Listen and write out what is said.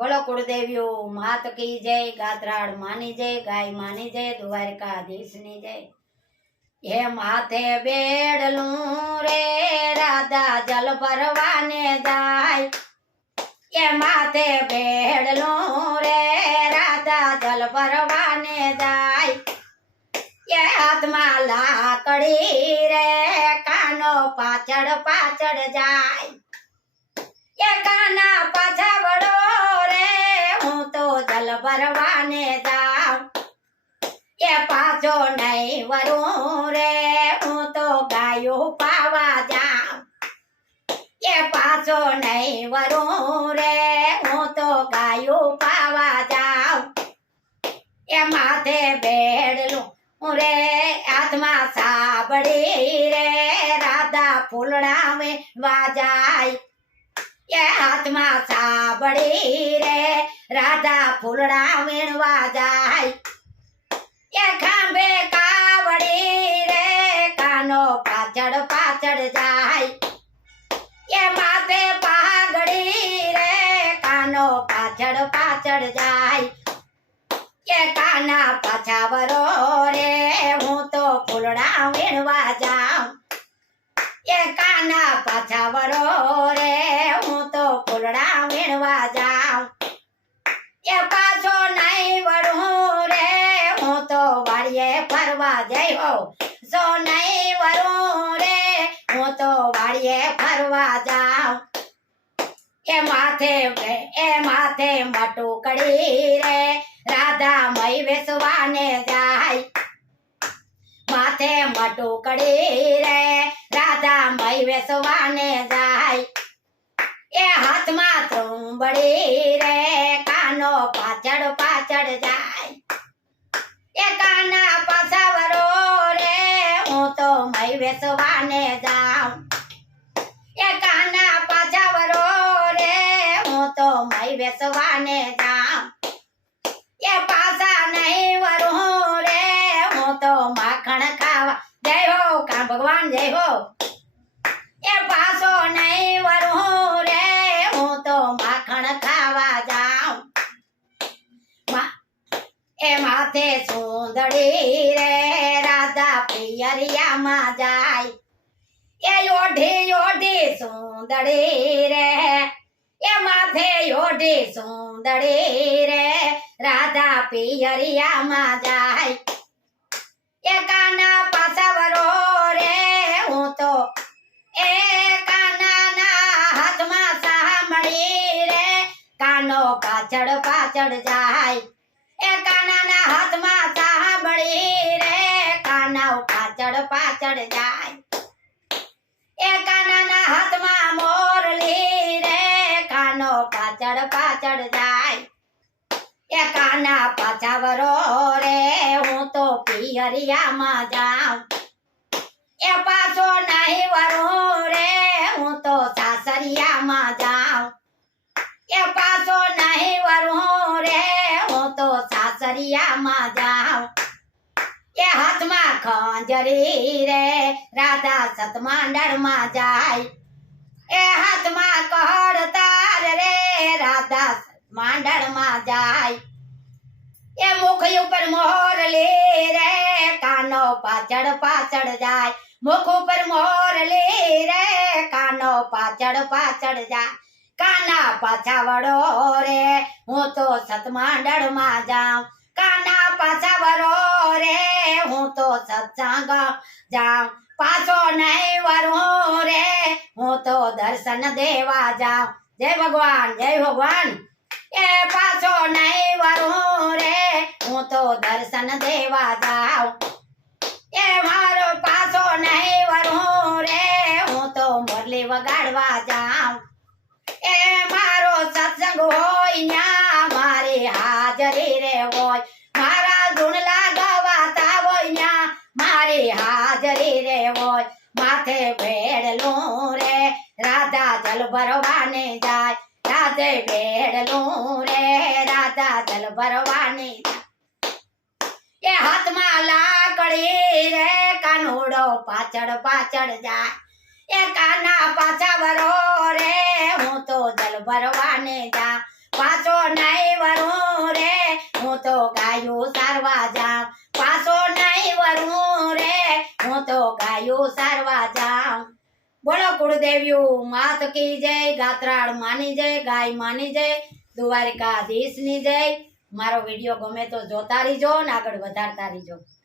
बोलो कुलदेवियो मात की जय, गात्राड़ मानी जय, गाय मानी जय, द्वारकाधीश नी जय। ये माथे बेड़लू रे राधा जल भरवाने जाय। ये माथे बेड़लू रे राधा जल भरवाने जाय। ये हाथ में लाकड़ी रे कानो पाछड़ पाछड़ जाय। ये काना पाछा बड़ो जल भरवाने जाऊं। ये पाछो नहीं वरूं रे हूँ तो गायो पावा जाऊं। ये पाछो नहीं वरूं रे हूँ तो गायो पावा जाऊं। ये माथे बेड़ लूं रे हाथ में साबड़ी रे राधा फूलड़ा में वाजाई। ये हाथ में साबड़ी रे राधा फूलड़ा वीणवा जाय। ये खांबे कावड़ी रे कानो पाछड़ पाछड़ जाय। ये माथे पहागड़ी रे कानो पाछड़ पाछड़ जाय। ये काना पाछावरो रे हूँ तो फूलड़ा वीणवा जाऊं। ये काना पाछावरो रे हूँ तो फूलड़ा वीणवा जाऊं। ये पाछो नहीं वड़ू रे हूँ तो वाड़िये फरवा जय हो। सो नहीं वड़ू रे हूँ तो वाड़िये फरवा जाऊं। ये माथे मटुकड़ी रे राधा मई वेसवाने जाय। माथे मटुकड़ी रे राधा मई वेसवाने जाय। ये हाथ में त्रुंबड़ी रे कानो पाछड़ पाछड़ जाय। ये काना पाछावरो रे हूँ तो मई वेसवाने जाऊं। ये काना पाछावरो रे हूँ तो मई वेसवाने जाऊं। ये पासा नहीं वरू रे हूँ तो माखण खावा जय हो। का भगवान जय हो। ये पासो नहीं वरू रे हूँ तो माखण खावा जाऊं। ए माथे सुंदड़ी रे राधा पियरिया मा जाय। ये योढ़ी योढ़ी सुंदड़ी रे ये माथे योढ़ी सुंदड़ी रे राधा पियरिया मा जाय। ये काना पासावरो रे हूँ तो ए काना ना हाथ में सामड़ी रे कानो पाछड़ पाछड़ जाय। ए काना ना हाथ में सामड़ी रे काना पाछड़ पाछड़ जाय। ए काना ना हाथ में मोरली रे कानो पाछड़ पाछड़ जाय। ए काना पाछावरो रे हूँ तो पियरिया मा जाऊं। ये पाछो नहीं वरू रे हूँ तो सासरिया मा जाऊं। ये पाछो नहीं वरू रे हूँ तो सासरिया मा जाऊं। ये हाथ में खंजरी रे राधा सतमांडर मा जाय। ये हाथ में कहड़तार रे राधा सतमांडर मा जाय। ये मुख ऊपर मोरली रे कानो पाछड़ पाछड़ जाय। मुख ऊपर मोरली रे कानो पाछड़ पाछड़ जाय। काना पाछावड़ो रे हूँ तो सतमांडर मा जाऊं। काना पाछावड़ो रे हूँ तो सत्संग जाऊं। पाछो नहीं वरू रे हूँ तो दर्शन देवा जाऊं। जय भगवान जय भगवान। ये पाछो नहीं वरू रे हूँ तो दर्शन देवा जाऊं। ये मारो पाछो नहीं वरू रे हूँ तो मुरली वगाड़वा जाऊं। ए मारो सत्संग होय न्या मारी हाजरी रे होय। मारा धुन लगावाता होय न्या मारी हाजरी रे होय। माथे बेड़ लूं रे राधा जल भरवाने जाय। राधे बेड़ लूं रे राधा जल भरवाने जाय। ये हाथ में लाकड़ी रे कानूड़ो पाछड़ पाछड़ जाय। ये काना पाछावरो रे हूँ तो जल भरवाने जा। पाछो ગાયું સારવા જાઉં પાછો નહીં વરું રે હું તો ગાયું સારવા જાઉં બોલો કુળદેવ્યું માત કી જય ગાત્રાળ માની જય ગાય માની જય દ્વારિકાધીશની જય મારો વિડીયો ગમે તો જોતા રહીજો ને આગળ વધારતા રહીજો